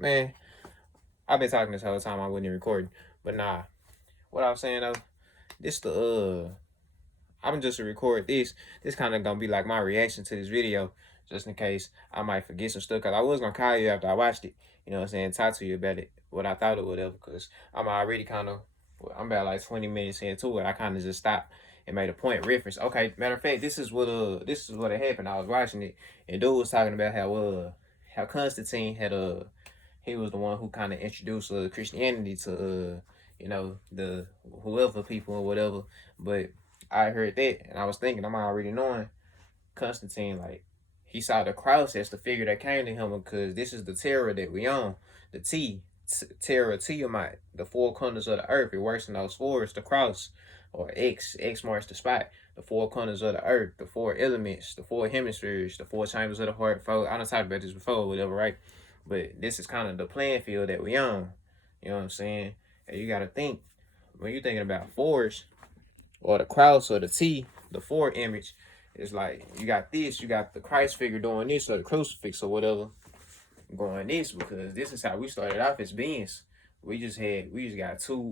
Man, I've been talking this whole time. I wasn't even recording. But nah, what I was saying though, this I'm just to record this. This kind of gonna be like my reaction to this video, just in case I might forget some stuff. Cause I was gonna call you after I watched it. You know what I'm saying? Talk to you about it, what I thought or whatever. Cause I'm already I'm about like 20 minutes into it. I kind of just stopped and made a point reference. Okay, matter of fact, this is what had happened. I was watching it, and dude was talking about how Constantine had he was the one who kind of introduced Christianity to the whoever people or whatever. But I heard that and I was thinking I'm already knowing Constantine, like, he saw the cross as the figure that came to him because this is the terror that we own, the terror Tiamat, the four corners of the earth. It works in those fours, the cross, or X marks the spot, the four corners of the earth, the four elements, the four hemispheres, the four chambers of the heart. I done talked about this before, whatever, right? But this is kind of the playing field that we on. You know what I'm saying? And you got to think, when you're thinking about fours, or the cross, or the T, the four image, it's like you got this, you got the Christ figure doing this, or the crucifix or whatever going this, because this is how we started off as beings. We just got you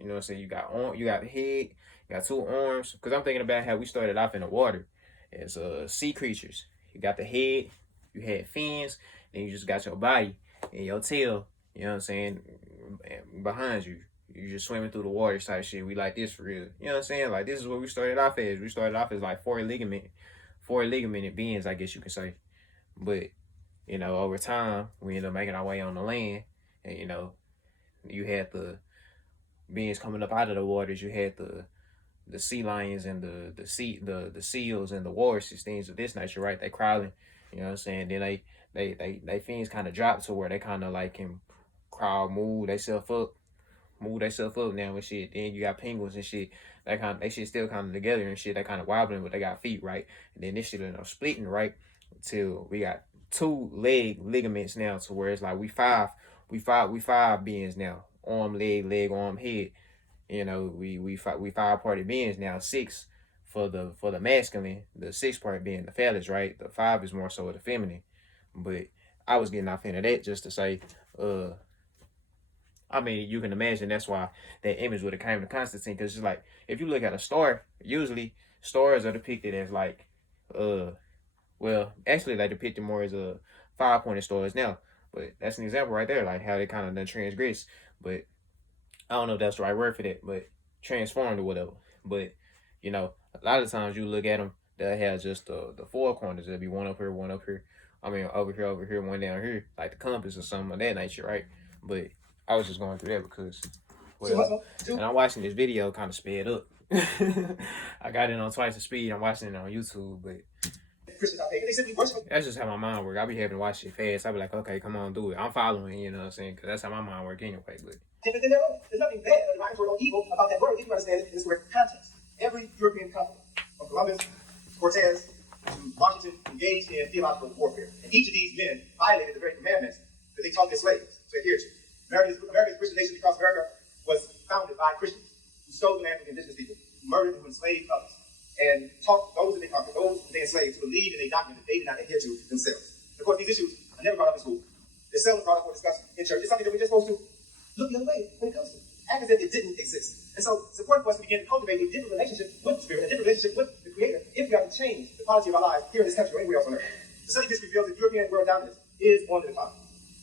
know what I'm saying, you got the head, you got two arms. Because I'm thinking about how we started off in the water as sea creatures. You got the head, you had fins, then you just got your body and your tail, you know what I'm saying, behind you. You just swimming through the water type shit. We like this for real. You know what I'm saying? Like, this is what we started off as. We started off as like four ligamented beings, I guess you could say. But, over time, we ended up making our way on the land. And, you had the beings coming up out of the waters. You had the sea lions and the seals and the walruses, things of this nature, right? They crawling. You know what I'm saying? Then they fins kind of drop to where they kind of like can crawl, move themselves up now and shit. Then you got penguins and shit. They shit still kind of together and shit. They kind of wobbling, but they got feet, right? And then this shit end up splitting, right? Till we got two leg ligaments now, to where it's like we five beings now. Arm, leg, arm, head. We five parted beings now. Six for the masculine. The sixth part being the phallus, right? The five is more so of the feminine. But I was getting off into that just to say, I mean, you can imagine that's why that image would have came to Constantine, because it's like, if you look at a star, usually stars are depicted as like, well, actually they depicted more as a five-pointed stars now. But that's an example right there, like how they kind of done transgress. But I don't know if that's the right word for that, but transformed or whatever. But a lot of times you look at them, they'll have just the four corners. There'll be one up here, one up here. I mean, over here, one down here, like the compass or something of that nature, right? But I was just going through that because, well, and I'm watching this video kind of sped up. I got it on twice the speed. I'm watching it on YouTube, but that's just how my mind works. I be having to watch it fast. I be like, okay, come on, do it. I'm following, you know what I'm saying? Because that's how my mind works anyway. But there's nothing bad or derogatory or evil about that word if you understand it in its correct context. Every European continent, from Columbus, Cortez, to Washington, engaged in theological warfare. And each of these men violated the very commandments that they taught their slaves to adhere to. America's a Christian nation because America was founded by Christians who stole the land from the indigenous people, who murdered and who enslaved others, and taught those that they conquered, those that they enslaved, to believe in a doctrine that they did not adhere to themselves. Of course, these issues are never brought up in school. They're seldom brought up for discussion in church. It's something that we're just supposed to look the other way when it comes to. Act as if it didn't exist. And so it's important for us to begin to cultivate a different relationship with the Spirit, a different relationship with the Creator, if we are to change the quality of our lives here in this country or anywhere else on earth. The study history reveals that European world dominance is on the decline.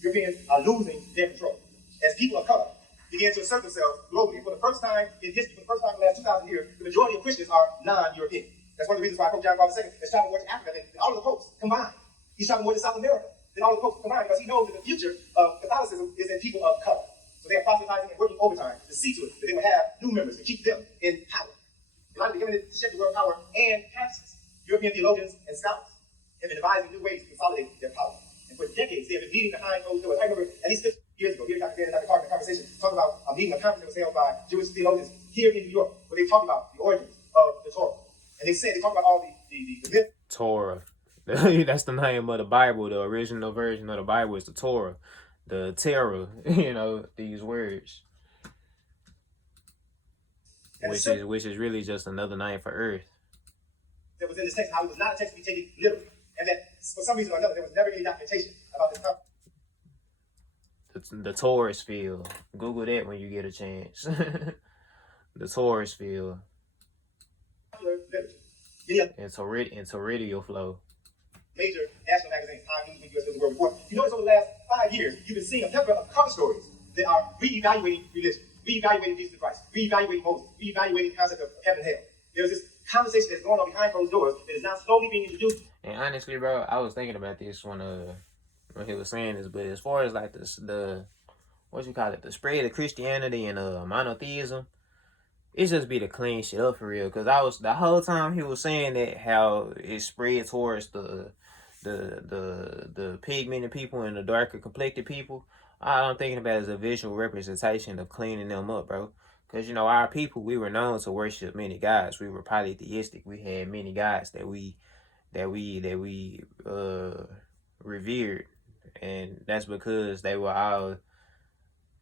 Europeans are losing their control as people of color begin to assert themselves globally. For the first time in history, for the first time in the last 2,000 years, the majority of Christians are non-European. That's one of the reasons why Pope John Paul II has traveled more to Africa than all of the popes combined. He's traveled more to South America than all the popes combined, because he knows that the future of Catholicism is in people of color. So they are proselytizing and working overtime to see to it that they will have new members to keep them in power. In order to begin to shift the world power and conscience, European theologians and scholars have been devising new ways to consolidate their power. And for decades, they have been meeting behind closed doors. I remember at least 50 years ago, here Dr. Dan and Dr. Clark in a conversation, talking about a meeting, a conference that was held by Jewish theologians here in New York, where they talked about the origins of the Torah. And they talked about all the myth. Torah. That's the name of the Bible. The original version of the Bible is the Torah. The terror, these words. Which is really just another name for earth. That was in this text, how it was not a text to be taken literally. And that for some reason or another, there was never any documentation about this conference. And so, according to the Jewish theologians, the origins of the Torah, the Torah, the Taurus field. Google that when you get a chance. The Taurus field. Into radio flow. Major national magazines, Time, Newsweek, US News and World Report. You notice over the last 5 years, you've been seeing a plethora of cover stories that are reevaluating religion, reevaluating Jesus Christ, reevaluating Moses, reevaluating the concept of heaven and hell. There's this conversation that's going on behind closed doors that is now slowly being introduced. And honestly, bro, I was thinking about this when he was saying this, but as far as like the what you call it, the spread of Christianity and monotheism, it just be to clean shit up for real. Cause the whole time he was saying that how it spread towards the pigmented people and the darker complected people. All I'm thinking about is a visual representation of cleaning them up, bro. Cause you know our people, we were known to worship many gods. We were polytheistic. We had many gods that we revered, and that's because they were all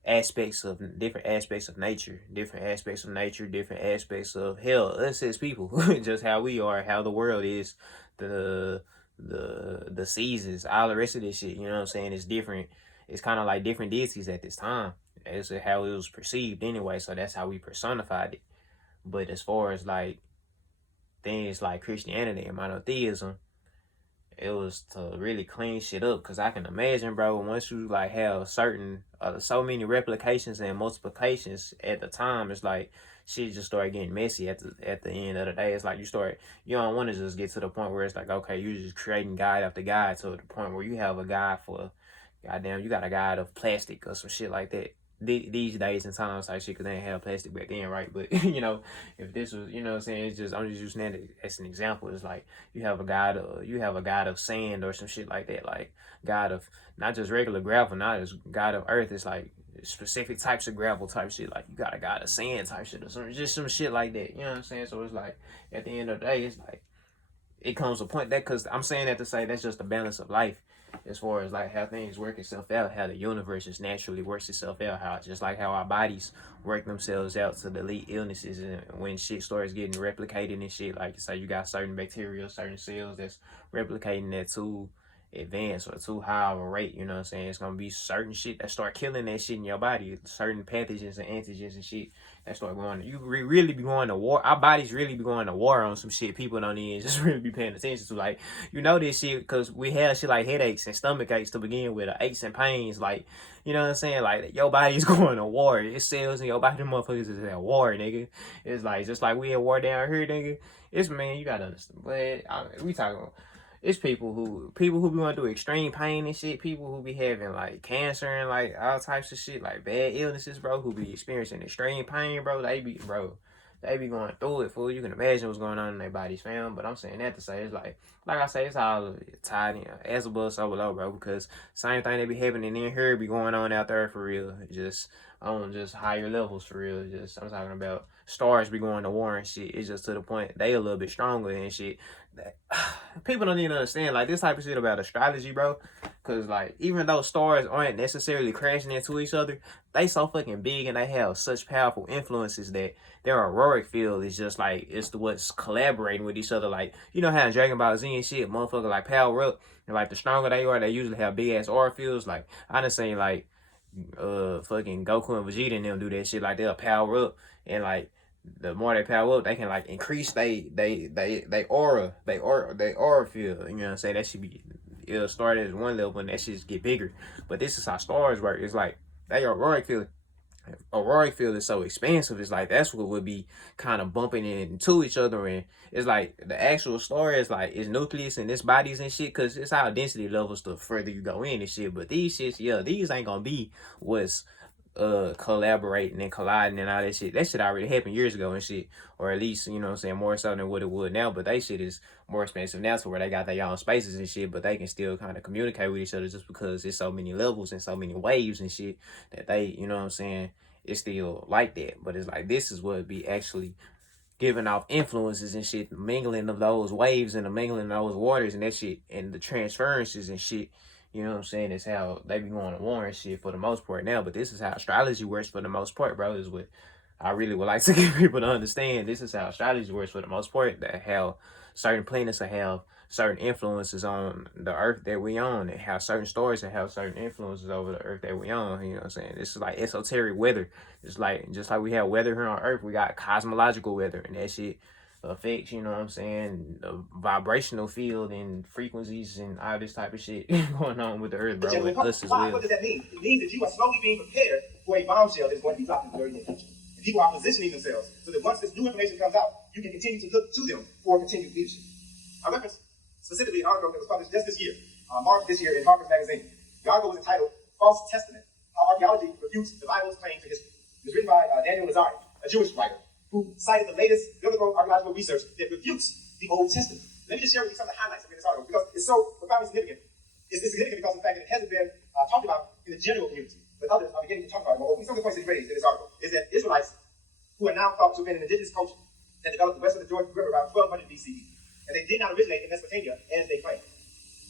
different aspects of nature, different aspects of hell, us as people, just how we are, how the world is, the seasons, all the rest of this shit, you know what I'm saying? It's different. It's kind of like different deities at this time. That's how it was perceived anyway, so that's how we personified it. But as far as like things like Christianity and monotheism, it was to really clean shit up. Because I can imagine, bro, once you like have certain so many replications and multiplications at the time, it's like shit just start getting messy at the end of the day. It's like you don't want to just get to the point where it's like, okay, you're just creating guide after guide to the point where you have a guide for, goddamn, you got a guide of plastic or some shit like that. These days and times like shit, because they didn't have plastic back then, right? But you know, if this was, you know what I'm saying, I'm just using that as an example. It's like you have a god of sand or some shit like that, like god of not just regular gravel, not just god of earth. It's like specific types of gravel type shit, like you got a god of sand type shit or something, just some shit like that, you know what I'm saying? So it's like at the end of the day, it's like it comes to a point that, because I'm saying that to say that's just the balance of life. As far as like how things work itself out, how the universe just naturally works itself out, how just like how our bodies work themselves out to delete illnesses, and when shit starts getting replicated and shit, like say you got certain bacteria, certain cells that's replicating that too advanced or too high of a rate, you know what I'm saying? It's gonna be certain shit that start killing that shit in your body, certain pathogens and antigens and shit that start going. You really be going to war. Our bodies really be going to war on some shit people don't even just really be paying attention to. Like, you know this shit because we have shit like headaches and stomach aches to begin with, or aches and pains. Like, you know what I'm saying? Like, your body's going to war. It cells in your body, motherfuckers is at war, nigga. It's like just like we at war down here, nigga. It's, man, you gotta understand. But we talking. It's people who be going through extreme pain and shit. People who be having like cancer and like all types of shit, like bad illnesses, bro. Who be experiencing extreme pain, bro. They be going through it, fool. You can imagine what's going on in their bodies, fam. But I'm saying that to say, it's like I say, it's all tied in, as above, so below, bro. Because same thing that be happening in here be going on out there for real. Just on just higher levels for real. Just I'm talking about stars be going to war and shit. It's just to the point they a little bit stronger and shit. That people don't even understand like this type of shit about astrology, bro. Cause like even though stars aren't necessarily crashing into each other, they so fucking big and they have such powerful influences that their auroric field is just like it's what's collaborating with each other. Like, you know how in Dragon Ball Z and shit, motherfucker like power up, and like the stronger they are, they usually have big ass aura fields. Like I done seen like fucking Goku and Vegeta and them do that shit. Like they'll power up, and like the more they power up, they can like increase they aura field. You know what I'm saying? That should be, it'll start at one level and that shit just get bigger. But this is how stars work. It's like they auroric field is so expansive. It's like that's what would be kind of bumping into each other, and it's like the actual star is like its nucleus and its bodies and shit, because it's how density levels the further you go in and shit. But these shits, yeah, these ain't gonna be what's collaborating and colliding and all that shit. That shit already happened years ago and shit, or at least, you know what I'm saying, more so than what it would now. But they shit is more expensive now, to where they got their own spaces and shit, but they can still kind of communicate with each other, just because there's so many levels and so many waves and shit that they, you know what I'm saying, it's still like that. But it's like this is what be actually giving off influences and shit, the mingling of those waves and the mingling of those waters and that shit, and the transferences and shit. You know what I'm saying? It's how they be going to war and shit for the most part now. But this is how astrology works for the most part, bro. Is what I really would like to get people to understand. This is how astrology works for the most part. That how certain planets will have certain influences on the earth that we on, and have certain stories that have certain influences over the earth that we on. You know what I'm saying? This is like esoteric weather. Just like we have weather here on earth, we got cosmological weather, and that shit affects, you know what I'm saying, the vibrational field and frequencies and all this type of shit going on with the earth, bro, with us as Why? well. What does that mean? It means that you are slowly being prepared for a bombshell that is going to be dropped in the very near future. And people are positioning themselves so that once this new information comes out, you can continue to look to them for continued leadership. I reference specifically an article that was published just this year, March this year in Harper's Magazine. The article was entitled False Testament, How Archaeology Refutes the Bible's Claim to History. It was written by Daniel Nazari, a Jewish writer, who cited the latest biblical archaeological research that refutes the Old Testament. Let me just share with you some of the highlights of this article because it's so profoundly significant. It's significant because of the fact that it hasn't been talked about in the general community, but others are beginning to talk about it more. Some of the points that he raised in this article is that Israelites, who are now thought to have been an indigenous culture that developed west of the Jordan River around 1200 BCE, and they did not originate in Mesopotamia as they claim.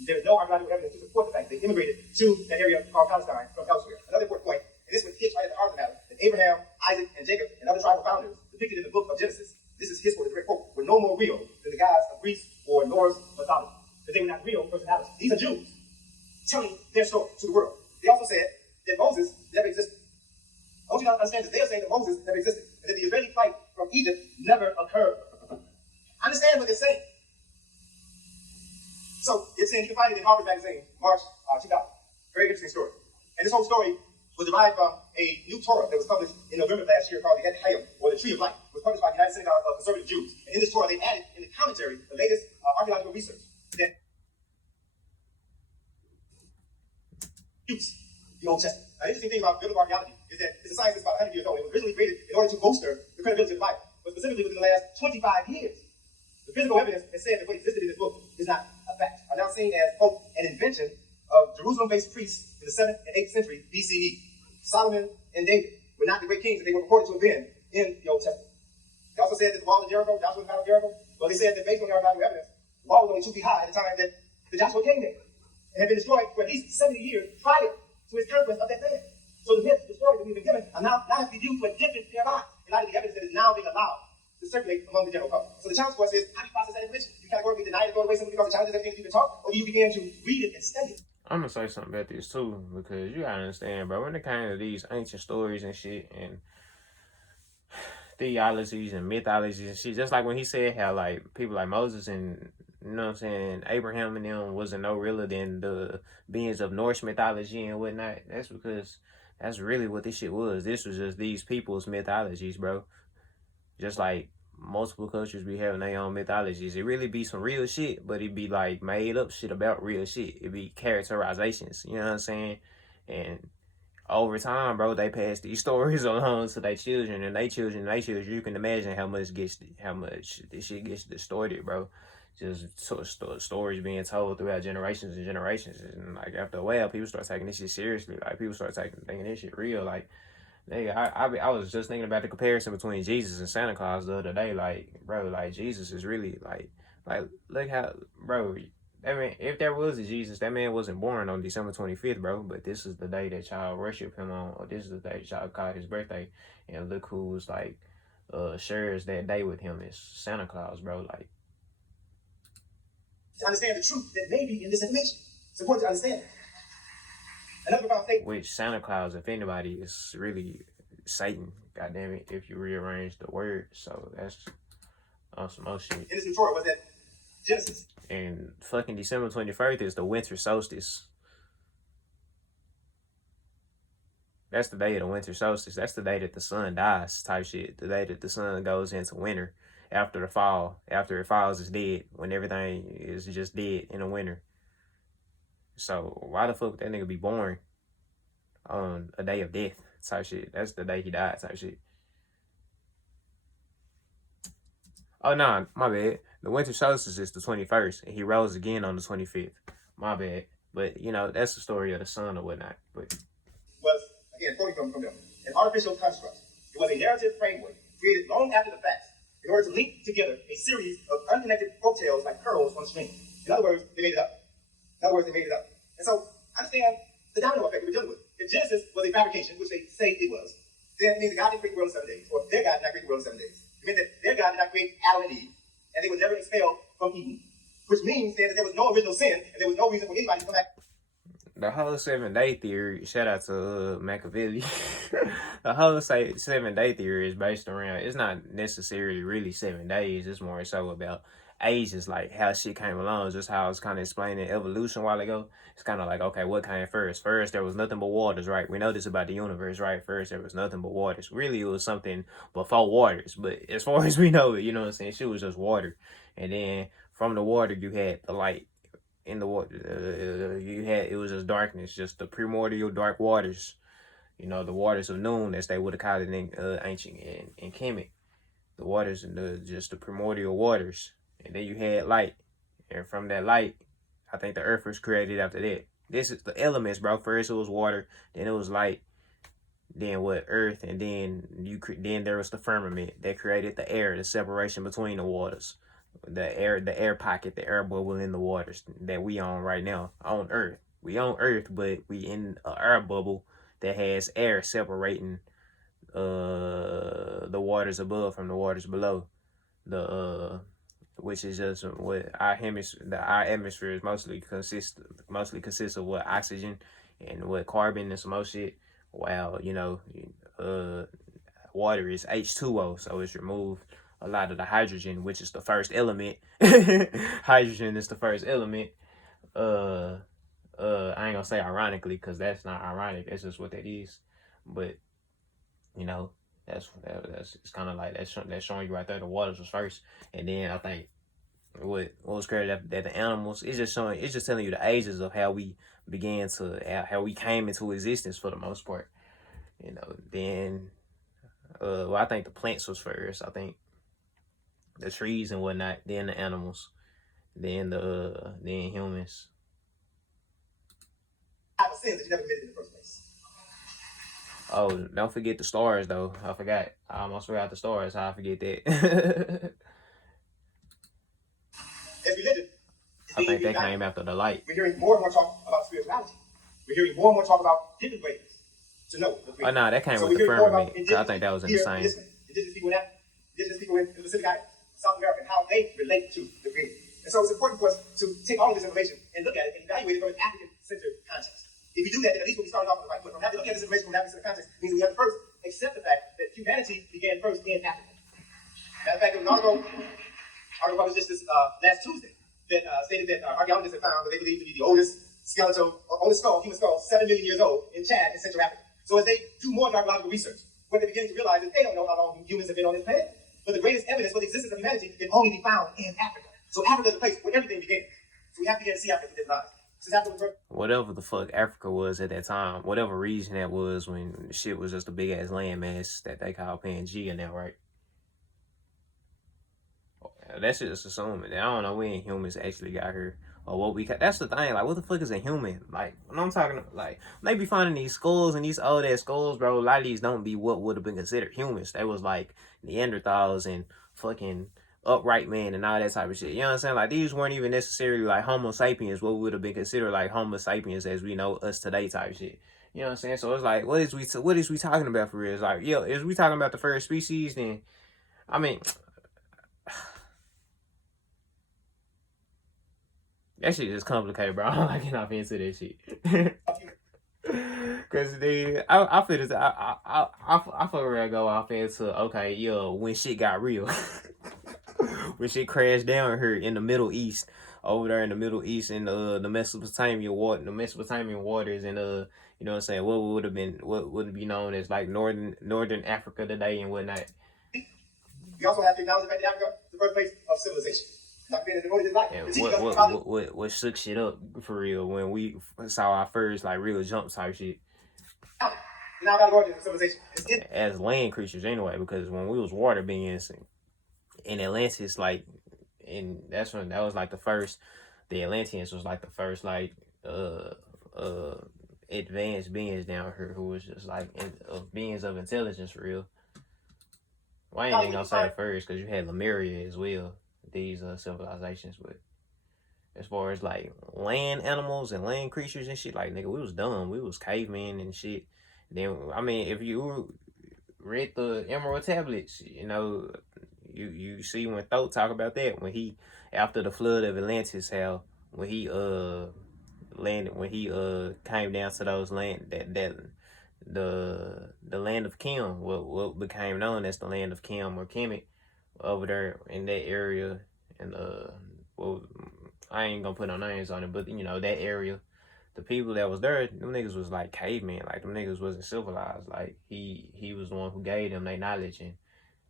There is no archaeological evidence to support the fact they immigrated to that area called Palestine from elsewhere. Another important point, and this one hits right at the heart of the matter, that Abraham, Isaac, and Jacob, and other tribal founders depicted in the book of Genesis, this is his quote, the great quote, were no more real than the gods of Greece or Norse mythology. That they were not real personalities. These are Jews telling their story to the world. They also said that Moses never existed. I want you to understand this. They are saying that Moses never existed, and that the Israeli flight from Egypt never occurred. Understand what they're saying. So it's saying, you can find it in Harper's Magazine, March 2000. Very interesting story. And this whole story was derived from a new Torah that was published in November last year called the Et Hayim, or the Tree of Life. It was published by the United Synagogue of Conservative Jews. And in this Torah, they added in the commentary the latest archaeological research that refutes the Old Testament. Now, the interesting thing about biblical archaeology is that it's a science that's about 100 years old. It was originally created in order to bolster the credibility of the Bible, but specifically within the last 25 years. The physical evidence has said that what existed in this book is not a fact, are now seen as, quote, an invention of Jerusalem-based priests in the 7th and 8th century BCE. Solomon and David were not the great kings that they were reported to have been in the Old Testament. They also said that the wall of Jericho, Joshua the battle of Jericho, well, they said that based on the archaeological evidence, the wall was only 2 feet high at the time that the Joshua came there, and had been destroyed for at least 70 years prior to his conquest of that land. So the myths, the stories that we've been given are now have to be viewed through a different pair of eyes in light of the evidence that is now being allowed to circulate among the general public. So the challenge for us is, how do you process that information? You categorically deny it, throw it away simply because it challenges everything that you've been taught, or do you begin to read it and study it? I'm gonna say something about this too, because you gotta understand, bro, when it comes to these ancient stories and shit and theologies and mythologies and shit, just like when he said how like people like Moses and, you know what I'm saying, Abraham and them wasn't no realer than the beings of Norse mythology and whatnot. That's because that's really what this shit was. This was just these people's mythologies, bro. Just like multiple cultures be having their own mythologies. It really be some real shit, but it be like made up shit about real shit. It be characterizations, you know what I'm saying? And over time, bro, they pass these stories along to their children and their children and their children. You can imagine how much this shit gets distorted, bro. Just stories being told throughout generations and generations, and like after a while, people start taking this shit seriously. Like people start thinking this shit real. Like, nigga, I was just thinking about the comparison between Jesus and Santa Claus the other day. Like, bro, like Jesus is really like look how, bro. I mean, if there was a Jesus, that man wasn't born on December 25th, bro. But this is the day that y'all worship him on, or this is the day that y'all call his birthday. And look who's like shares that day with him is Santa Claus, bro. Like, to understand the truth that may be in this information. It's important to understand. Another profound faith. Which Santa Claus, if anybody, is really Satan. God damn it, if you rearrange the word. So that's on some more shit. In this new Torah was that Genesis. And fucking December 21st is the winter solstice. That's the day of the winter solstice. That's the day that the sun dies, type shit. The day that the sun goes into winter. After the fall. After it falls, it's dead. When everything is just dead in the winter. So why the fuck would that nigga be born on a day of death, type shit? That's the day he died, type shit. Oh, nah, my bad. The winter solstice is the 21st, and he rose again on the 25th. My bad. But, you know, that's the story of the sun or whatnot. But was, again, quoting from them, an artificial construct. It was a narrative framework created long after the fact in order to link together a series of unconnected folktales like pearls on a string. In other words, they made it up. And so, understand the domino effect we're dealing with. If Genesis was a fabrication, which they say it was, then it means that God didn't create the world in 7 days, or their God did not create the world in 7 days. It meant that their God did not create Adam and Eve, and they were never expelled from Eden, which means then that there was no original sin and there was no reason for anybody to come back. The whole 7 day theory, shout out to Machiavelli. The whole 7 day theory is based around, it's not necessarily really 7 days, it's more so about ages, like how shit came along, just how I was kind of explaining evolution a while ago. It's kind of like, okay, what came first? First, there was nothing but waters, right? We know this about the universe, right? First, there was nothing but waters. Really, it was something before waters, but as far as we know it, you know what I'm saying? Shit was just water. And then from the water, you had the light. In the water, it was just darkness, just the primordial dark waters, the waters of noon, as they would have called it in ancient and Kemet, the waters and just the primordial waters. And then you had light, and from that light, I think the earth was created after that. This is the elements, bro. First it was water, then it was light, then what, earth, and then there was the firmament that created the air, the separation between the waters, the air pocket, the air bubble in the waters that we on right now on Earth. We on Earth, but we in an air bubble that has air separating the waters above from the waters below. The which is just what our atmosphere is mostly consists of what, oxygen and what, carbon and some more shit. While water is H2O, so it's removed a lot of the hydrogen, which is the first element. Hydrogen is the first element. I ain't gonna say ironically, because that's not ironic. That's just what that is. But that's it's kind of like that's showing you right there. The waters was first, and then I think what was created after the animals. It's just telling you the ages of how we how we came into existence for the most part. Then well, I think the plants was first. I think the trees and whatnot, then the animals, then humans. Type of sins that you never committed in the first place. Oh, don't forget the stars though. I forgot. I almost forgot the stars. How I forget that. As religion, I think that came after the light. We're hearing more and more talk about spirituality. We're hearing more and more talk about different ways to know. Oh no, that came with the firmament. I think that was in the same. Indigenous people in the Pacific Islands, South America, and how they relate to the Creator. And so it's important for us to take all of this information and look at it and evaluate it from an African-centered context. If we do that, then at least we'll be starting off on the right foot. From having to look at this information from an African-centered context means we have to first accept the fact that humanity began first in Africa. Matter of fact, there was an article published just this last Tuesday that stated that archaeologists have found what they believe to be the oldest skeletal, human skull, 7 million years old in Chad in Central Africa. So as they do more archaeological research, what they're beginning to realize is they don't know how long humans have been on this planet. But the greatest evidence for the existence of humanity can only be found in Africa. So Africa is a place where everything began. So we have to begin to see Africa through different eyes. Whatever the fuck Africa was at that time, whatever region that was when shit was just a big ass landmass that they call Pangea now, right? That's just assuming. I don't know when humans actually got here or what we. That's the thing. Like, what the fuck is a human? Like, when I'm talking, like, when they be finding these skulls and these old ass skulls, bro. A lot of these don't be what would have been considered humans. They was like Neanderthals and fucking upright men and all that type of shit. You know what I'm saying? Like, these weren't even necessarily like Homo sapiens, what would have been considered like Homo sapiens as we know us today type shit. You know what I'm saying? So it's like, what is we talking about for real? It's like, yo, is we talking about the first species? Then, I mean. That shit is complicated, bro. I don't like getting off into that shit. Cause I feel this. I feel real go off into, okay, yo, when shit got real, when shit crashed down here in the Middle East, over there in the Middle East, in the Mesopotamian waters, and you know what I'm saying, what would be known as like northern Africa today and whatnot. We also have to acknowledge the fact that Africa is the birthplace of civilization. And what shook shit up for real when we saw our first like real jump type shit. Now about the origin of civilization. As land creatures anyway, because when we was water beings in Atlantis, like, and that was like the first. The Atlanteans was like the first like advanced beings down here who was just like beings of intelligence for real. Well, I ain't even gonna say it first because you had Lemuria as well. These civilizations, but as far as like land animals and land creatures and shit, like, nigga, we was dumb. We was cavemen and shit. Then, I mean, if you read the Emerald tablets, You see when Thoth talk about that, when he, after the flood of Atlantis, how when he landed, when he came down to those land, that the land of Kim, what became known as the land of Kim or Kemet, over there in that area. And well, I ain't gonna put no names on it, but you know, that area, the people that was there, them niggas was like cavemen. Like, them niggas wasn't civilized. Like, he was the one who gave them their knowledge and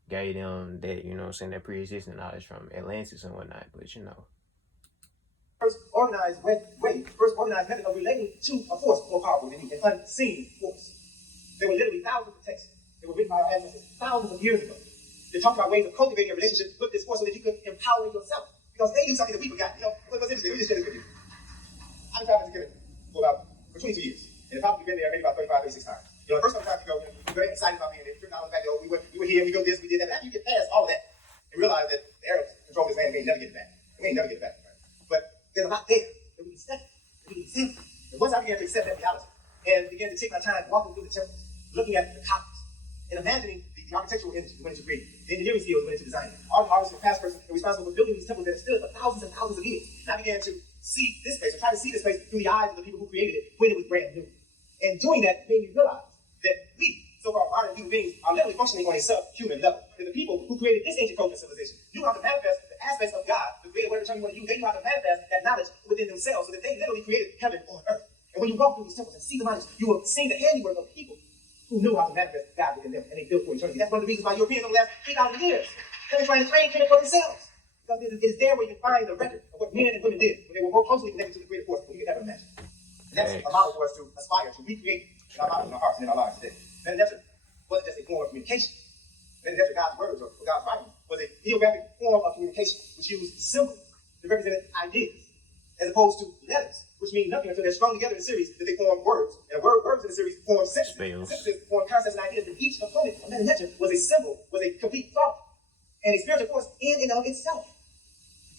gave them that, you know what I'm saying, that pre-existing knowledge from Atlantis and whatnot. But you know, first organized first organized method of relating to a force more powerful than you, an unseen force. There were literally thousands of texts that were written by our ancestors thousands of years ago. They talked about ways of cultivating a relationship with this force so that you could empower yourself. Because they knew something that we forgot. You know, what's interesting, let me just share this with you. I've been traveling to Canada for 22 years. And I've probably been there maybe about 35, 36 times. You know, the first couple times you go, you're very excited about being there. $3 back there, we were here, we go this, we did that. But after you get past all of that and realize that the Arabs control this land, we ain't never get it back. We ain't never get it back. Right? But there's a lot there that we can study, that we can examine. And once I began to accept that reality and began to take my time walking through the temples, looking at the copies, and imagining the architectural images we went into creating, the engineering skills we went into designing. Artists and past persons were responsible for building these temples that have stood for thousands and thousands of years. And I began to see this place, or try to see this place through the eyes of the people who created it when it was brand new. And doing that made me realize that we, so-called modern human beings, are literally functioning on a subhuman level. That the people who created this ancient culture civilization knew how to manifest the aspects of God, the creator, whatever term you want to use, they knew how to manifest that knowledge within themselves, so that they literally created heaven on earth. And when you walk through these temples and see the minds, you will see the handiwork of people who knew how to manifest God within them, and they built for eternity. That's one of the reasons why Europeans over the last 3,000 years have been trying to train chemical for themselves. Because it is there where you can find the record of what men and women did when they were more closely connected to the creative force than you could ever imagine. And that's a model for us to aspire to recreate in our minds, in our hearts, and in our lives today. Meditation wasn't just a form of communication. Meditation, God's words or God's writing, was a geographic form of communication which used symbols to represent ideas, as opposed to letters, which mean nothing until they're strung together in a series that they form words. And words in a series form sentences. Sentences form concepts and ideas. And each component of meditation was a symbol, was a complete thought, and a spiritual force in and of itself.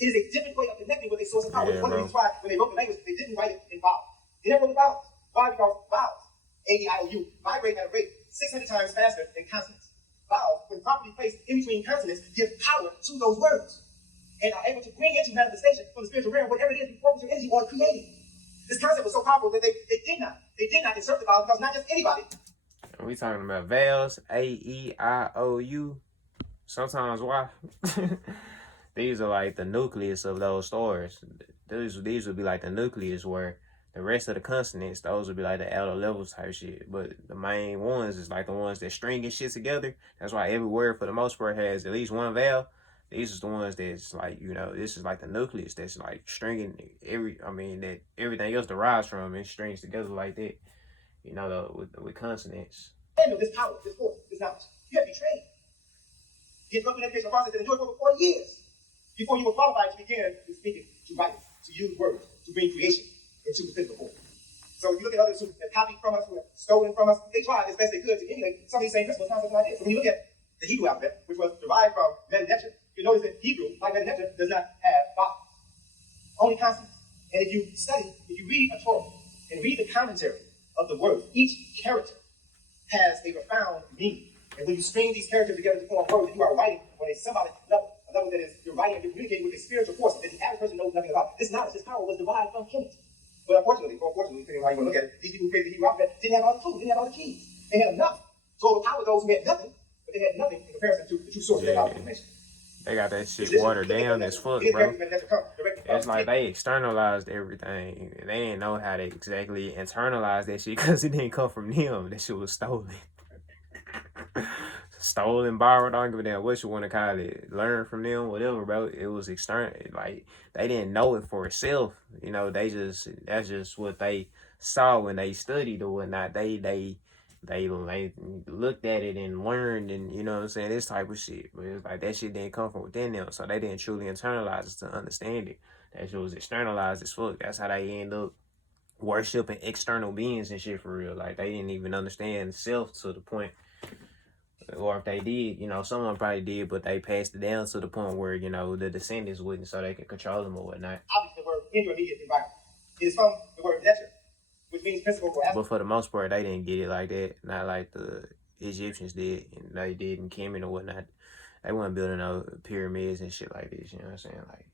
It is a different way of connecting with a source of power. Which is one of the reasons why when they wrote the language, they didn't write it in vowels. They never wrote the vowels. Why? Because vowels, A-E-I-O-U, vibrate at a rate 600 times faster than consonants. Vowels, when properly placed in between consonants, give power to those words and are able to bring into manifestation from the spiritual realm whatever it is you focus your energy on creating. This concept was so powerful that they did not insert the vowels, because not just anybody. We talking about vowels, A-E-I-O-U. Sometimes why? These are like the nucleus of those stars. These would be like the nucleus, where the rest of the consonants, those would be like the outer level type shit. But the main ones is like the ones that string and shit together. That's why every word for the most part has at least one vowel. These are the ones that's like, you know, this is like the nucleus that's like stringing that everything else derives from and strings together like that. You know, with consonants. And this power, this force, this knowledge, you have to be trained. You have to go through that educational process and endure it for over 40 years before you were qualified to begin to speak, to write, to use words, to bring creation into the physical form. So if you look at others who have copied from us, who have stolen from us, they tried as best they could to emulate some of these same principles, concepts, and ideas. So when you look at the Hebrew alphabet, which was derived from Meta-Neter, you notice that Hebrew, like Meta-Neter, does not have vowels, only consonants. And if you read a Torah and read the commentary of the words, each character has a profound meaning. And when you string these characters together to form words, you are writing on a symbolic level, a level that is, you're writing and you're communicating with a spiritual force that the average person knows nothing about. This knowledge, this power was derived from Kemet. But unfortunately, or fortunately, depending on how you want to look at it, these people who created the Hebrew alphabet didn't have all the tools, didn't have all the keys. They had enough to overpower those who had nothing, but they had nothing in comparison to the true source of their knowledge and information. They got that shit watered down as fuck, bro. It's like they externalized everything. They didn't know how to exactly internalize that shit because it didn't come from them. That shit was stolen. Stolen, borrowed, I don't give a damn what you want to call it. Learn from them, whatever, bro. It was external. Like, they didn't know it for itself. You know, that's just what they saw when they studied or whatnot. They looked at it and learned, and you know what I'm saying, this type of shit. But it's like that shit didn't come from within them, so they didn't truly internalize it to understand it. That shit was externalized as fuck. That's how they end up worshiping external beings and shit for real. Like, they didn't even understand self to the point, or if they did, you know, someone probably did, but they passed it down to the point where, you know, the descendants wouldn't, so they could control them or whatnot. Obviously, the word in your immediate environment. It is from the word nature, which means principle or aspect. But for the most part, they didn't get it like that. Not like the Egyptians did, and they did in Kemet or whatnot. They weren't building no pyramids and shit like this, you know what I'm saying? Like,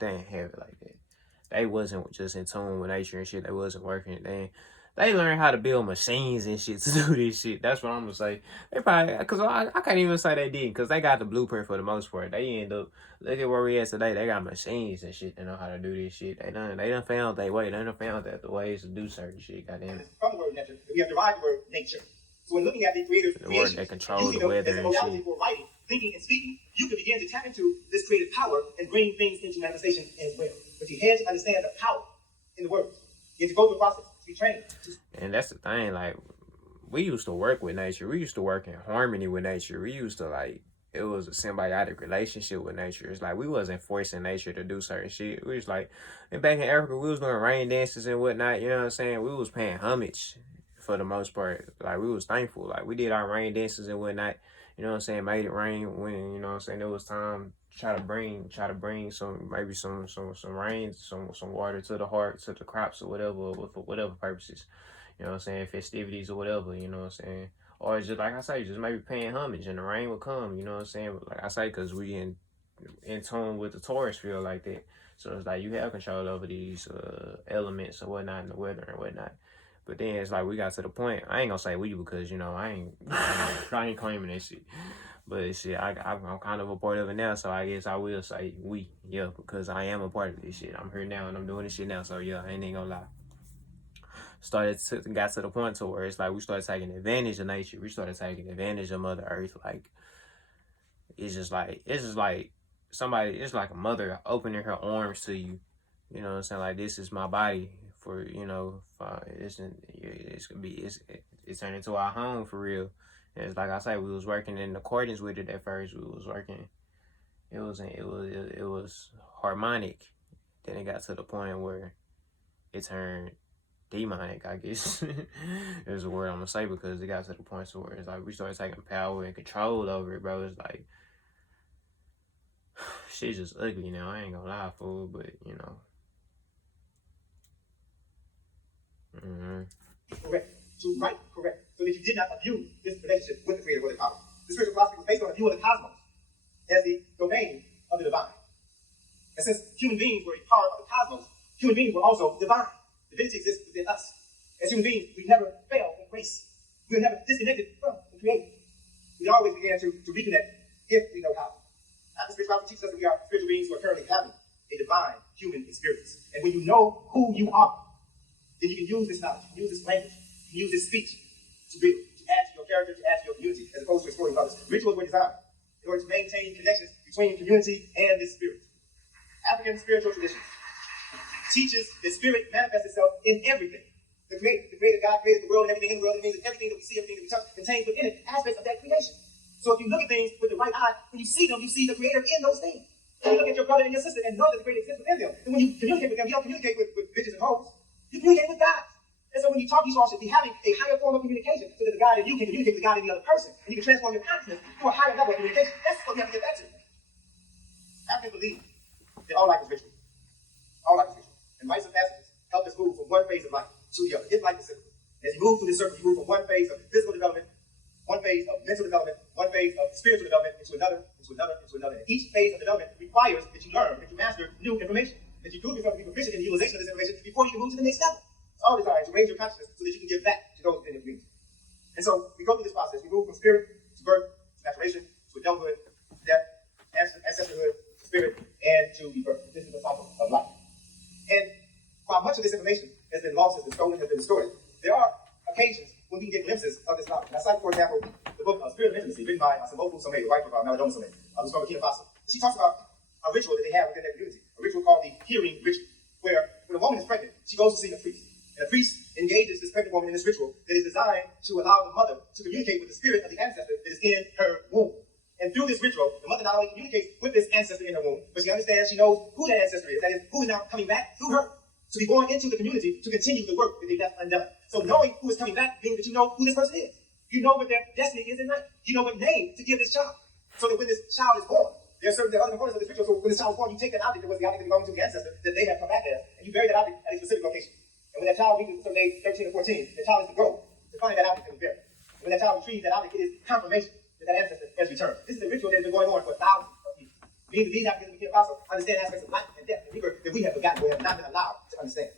they ain't have it like that. They wasn't just in tune with nature and shit. They wasn't working. They learned how to build machines and shit to do this shit. That's what I'm gonna say. They probably, cause I can't even say they did, cause they got the blueprint for the most part. They end up, look at where we at today. They got machines and shit that know how to do this shit. They done found their way. They done found that the ways to do certain shit. Goddamn it. From the word nature, we have derived the word nature. So when looking at the creative The word creation, that controls the using them weather as a and modality shit. for writing, thinking, and speaking, you can begin to tap into this creative power and bring things into manifestation as well. But you had to understand the power in the words. You have to go through a process to be trained. And that's the thing, like, we used to work with nature. We used to work in harmony with nature. We used to, like, it was a symbiotic relationship with nature. It's like we wasn't forcing nature to do certain shit. We was like, and back in Africa, we was doing rain dances and whatnot. You know what I'm saying? We was paying homage for the most part. Like, we was thankful. Like, we did our rain dances and whatnot. You know what I'm saying? Made it rain when, you know what I'm saying, it was time to try to bring some, maybe some rain, some water to the heart, to the crops or whatever, for whatever purposes. You know what I'm saying? Festivities or whatever, you know what I'm saying? Or it's just like I say, just maybe paying homage and the rain will come, you know what I'm saying? But like I say, because we in tune with the Taurus field like that. So it's like you have control over these elements or whatnot in the weather and whatnot. But then it's like we got to the point. I ain't gonna say we because you know I ain't claiming that shit. But shit, I'm kind of a part of it now, so I guess I will say we, yeah, because I am a part of this shit. I'm here now and I'm doing this shit now, so yeah, I ain't even gonna lie. Got to the point to where it's like we started taking advantage of nature. We started taking advantage of Mother Earth. Like it's just like somebody. It's like a mother opening her arms to you. You know what I'm saying? Like this is my body for it's turned into our home for real. And it's like I say, we was working in accordance with it at first. We was working. It was harmonic. Then it got to the point where it turned demonic, I guess is the word I'm gonna say, because it got to the point where it's like we started taking power and control over it, bro. It's like shit's just ugly now. I ain't gonna lie, fool, but you know. Correct. To write correct. So that you did not abuse this relationship with the creator or the power. The spiritual philosophy was based on a view of the cosmos as the domain of the divine. And since human beings were a part of the cosmos, human beings were also divine. Divinity exists within us. As human beings, we never fail in grace. We were never disconnected from the Creator. We always began to reconnect if we know how. After spirituality teaches us that we are spiritual beings who are currently having a divine human experience. And when you know who you are, then you can use this knowledge, you can use this language, you can use this speech to build, to add to your character, to add to your community, as opposed to exploiting others. Rituals were designed in order to maintain connections between community and the spirit. African spiritual traditions teaches that spirit manifests itself in everything. The creator God created the world and everything in the world. It means that everything that we see, everything that we touch, contains within it aspects of that creation. So if you look at things with the right eye, when you see them, you see the creator in those things. When you look at your brother and your sister and know that the creator exists within them, and when you communicate with them, you don't communicate with bitches and hoes. You communicate with God. And so when you talk, you should be having a higher form of communication so that the God in you can communicate with the God in the other person. And you can transform your consciousness to a higher level of communication. That's what we have to get back to. Africans believe that all life is ritual. All life is ritual. And rites of passages help us move from one phase of life to the other. It's like the circle. As you move through this circle, you move from one phase of physical development, one phase of mental development, one phase of spiritual development, into another, into another, into another. And each phase of development requires that you learn, that you master new information, that you prove yourself to be proficient in the utilization of this information before you can move to the next level. It's all designed to raise your consciousness so that you can give back to those within your community. And so we go through this process. We move from spirit to birth, to maturation, to adulthood, to death, ancestorhood, to spirit, and to rebirth. This is the cycle of life. And while much of this information has been lost, has been stolen, has been distorted, there are occasions when we can get glimpses of this knowledge. And I cite, for example, the book Spirit of Intimacy, written by Samofu Somé, the wife of Melodona Somé, who's from Burkina Faso. She talks about a ritual that they have within their community, a ritual called the hearing ritual, where when a woman is pregnant, she goes to see a priest. And the priest engages this pregnant woman in this ritual that is designed to allow the mother to communicate with the spirit of the ancestor that is in her womb. And through this ritual, the mother not only communicates with this ancestor in her womb, but she understands, she knows who that ancestor is. That is, who is now coming back through her to be born into the community to continue the work that they left undone. So knowing who is coming back means that you know who this person is. You know what their destiny is in life. You know what name to give this child. So that when this child is born, there are other components of this ritual. So when this child is born, you take that object that was the object that belonged to the ancestor that they have come back as, and you bury that object at a specific location. And when that child reaches a certain age, 13 or 14, the child is to grow to find that object that was buried. And when that child retrieves that object, it is confirmation that ancestor has returned. This is a ritual that has been going on for thousands of years. Means that these Africans became apostle understand aspects of life and death and deeper that we have forgotten or have not been allowed to understand.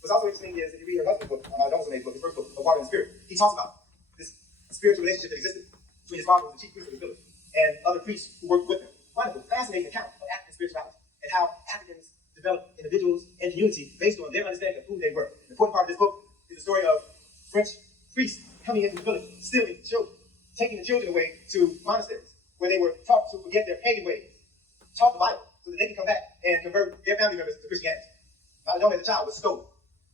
What's also interesting is if you read her husband's book, my Johnson book, his first book, of Water and Spirit, he talks about this spiritual relationship that existed between his father, who was the chief priest of his village, and other priests who worked with him. Wonderful, fascinating account of African spirituality and how Africans developed individuals and community based on their understanding of who they were. The important part of this book is the story of French priests coming into the village, stealing children, taking the children away to monasteries where they were taught to forget their pagan ways, taught the Bible so that they could come back and convert their family members to Christianity. Malone as a child was stolen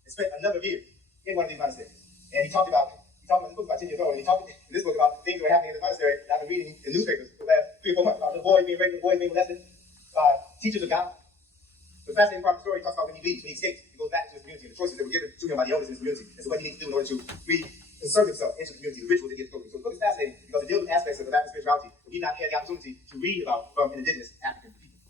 and spent a number of years in one of these monasteries. And he talked about this book about 10 years old, and he talked in this book about things that were happening in the monastery that I've been reading in newspapers for the last 3 or 4 months about the boys being raped, the boys being molested by teachers of God. The fascinating part of the story, he talks about when he leaves, when he escapes, he goes back into his community, and the choices that were given to him by the elders in his community, and so what he needs to do in order to reinsert himself into the community, the rituals that he has to go through. So the book is fascinating because it deals with aspects of African spirituality that we've not had the opportunity to read about from an indigenous African people.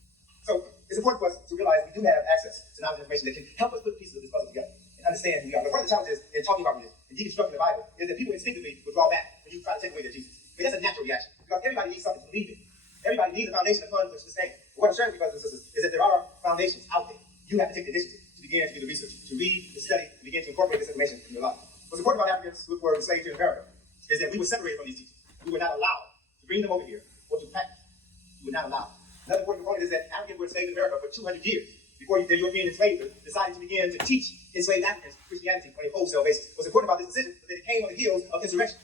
So it's important for us to realize we do have access to knowledge and information that can help us put pieces of this puzzle together and understand who we are. But one of the challenges in talking about religion and deconstructing the Bible is that people instinctively withdraw back when you try to take away their Jesus. I mean, that's a natural reaction because everybody needs something to believe in. Everybody needs a foundation upon which to stand. But what I'm sharing with you, brothers and sisters, is that there are foundations out there. You have to take the initiative to begin to do the research, to read, to study, to begin to incorporate this information in your life. What's important about Africans who were enslaved here in America is that we were separated from these teachers. We were not allowed to bring them over here or to practice. We were not allowed. Another important component is that Africans were enslaved in America for 200 years before the European enslavers decided to begin to teach enslaved Africans Christianity on a wholesale basis. What's important about this decision is that it came on the heels of insurrections.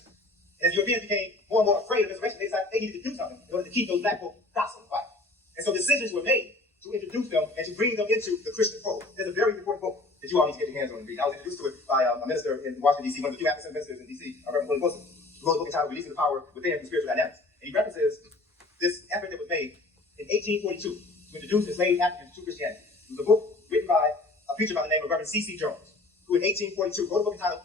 And as Europeans became more and more afraid of insurrection, they decided they needed to do something in order to keep those black folk docile and quiet. And so decisions were made to introduce them and to bring them into the Christian fold. There's a very important book that you all need to get your hands on and read. I was introduced to it by a minister in Washington, D.C., one of the few African ministers in D.C., Reverend Willie Wilson, who wrote a book entitled Releasing the Power Within from Spiritual Dynamics. And he references this effort that was made in 1842 to introduce enslaved Africans to Christianity. It was a book written by a preacher by the name of Reverend C.C. Jones, who in 1842 wrote a book entitled